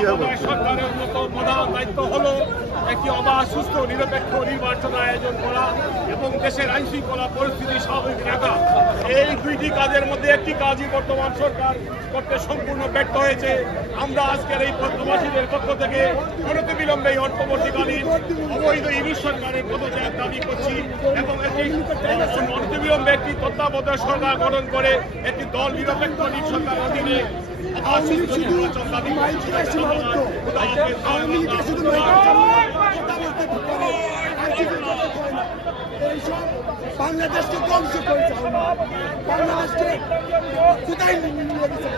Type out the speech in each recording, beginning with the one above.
সরকারের অন্যতম প্রধান দায়িত্ব হলো একটি অবাধ সুস্থ নিরপেক্ষ নির্বাচন আয়োজন করা এবং দেশের আইন শৃঙ্খলা পরিস্থিতি স্বাভাবিক রাখা। এই দুইটি কাজের মধ্যে একটি কাজই বর্তমান সরকার করতে সম্পূর্ণ ব্যর্থ হয়েছে। আমরা আজকের এই প্রবাসীদের পক্ষ থেকে অনতিবিলম্বে অন্তর্বর্তীকালীন অবৈধ ইউনিট সরকারের পদত্যাগ দাবি করছি এবং অনতিবিলম্বে একটি তত্ত্বাবধায়ক সরকার গঠন করে একটি দল নিরপেক্ষ সরকারের অধীনে বাংলাদেশকে ধ্বংস করেছে, বাংলাদেশকে কোথায় নিয়ে গেছে।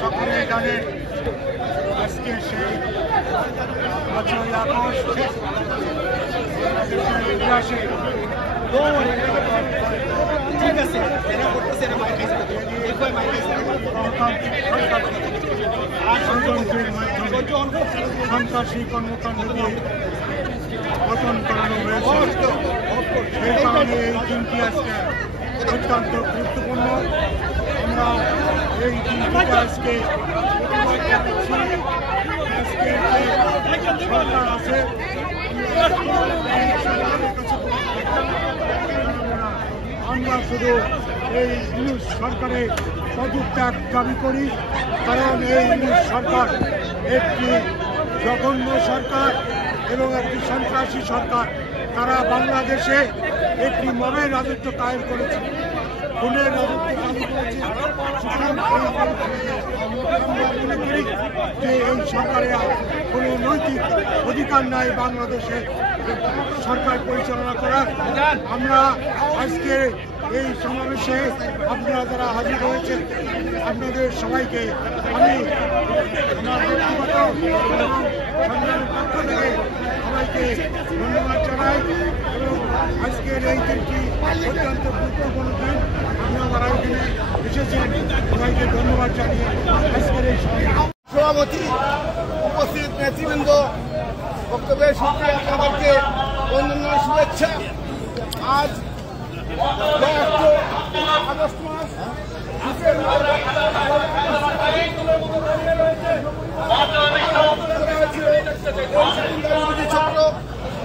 সকলে জানেন আজকে সেই 5ই আগস্ট ইতিহাসে সন্ত্রাসী কর্মকাণ্ড দিয়ে পতন করানো হয়েছে। সেই কারণে এই দিনটি আজকে অত্যন্ত গুরুত্বপূর্ণ। আমরা এই দিনটিতে আজকে সরকার আছে আমরা শুধু এই ইউনিট সরকারের পদত্যাগ দাবি করি, কারণ এই ইউনিট সরকার একটি জঘন্য সরকার এবং একটি সন্ত্রাসী সরকার। তারা বাংলাদেশে একটি মবের রাজত্ব কায়েম করেছে, খুনের রাজত্ব কায়েম করেছে। আমরা মনে করি যে এই সরকারের কোনো নৈতিক অধিকার নাই বাংলাদেশে সরকার পরিচালনা করার। আমরা আজকে এই সমাবেশে আপনারা যারা হাজির হয়েছেন আপনাদের সবাইকে আমি আমার ব্যক্তিগত এবং সরকারের পক্ষ থেকে সবাইকে ধন্যবাদ জানাই এবং আজকের এই দিনটি অত্যন্ত গুরুত্বপূর্ণ দিন। আপনারা যারা এখানে এসেছেন সবাইকে ধন্যবাদ জানিয়ে আজকের এই সভাপতি, উপস্থিত নেতৃবৃন্দ, বক্তব্যের সূত্রে আপনাদেরকে অন্যান্য শুভেচ্ছা। আজ আগস্ট মাস চক্র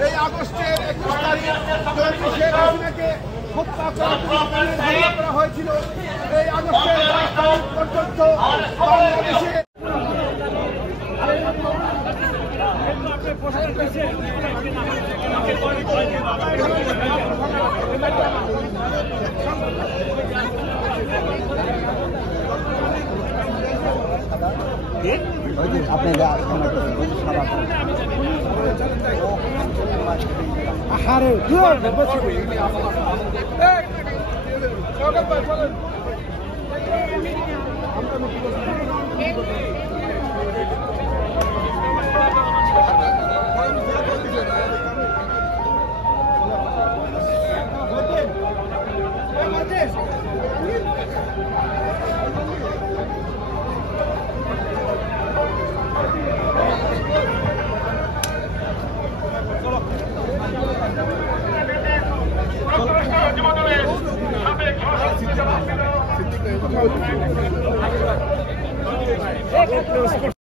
এই আগস্টের 21 তারিখ শেখ হাসিনাকে হত্যা করা হয়েছিল। এই আগস্টের 22 তারিখ পর্যন্ত বাংলাদেশে